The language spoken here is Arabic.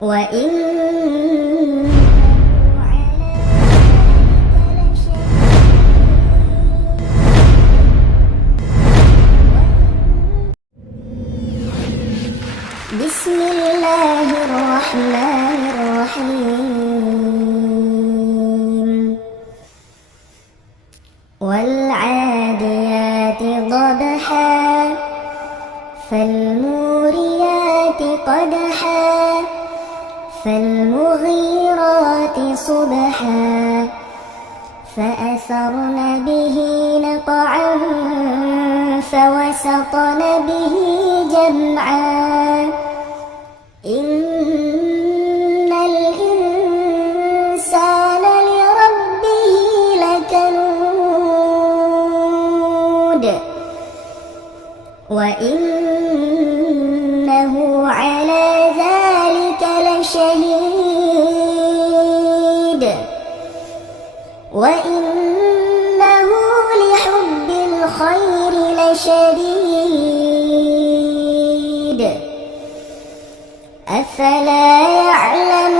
وإنه على ذلك لشهيد. بسم الله الرحمن الرحيم. والعاديات ضبحا فالموريات قدحا فالمغيرات صبحا فأثرن به نقعا فوسطن به جمعا إن الإنسان لربه لكنود وإنه على ذلك لشهيد وإنه لحب الخير لشديد أفلا يعلم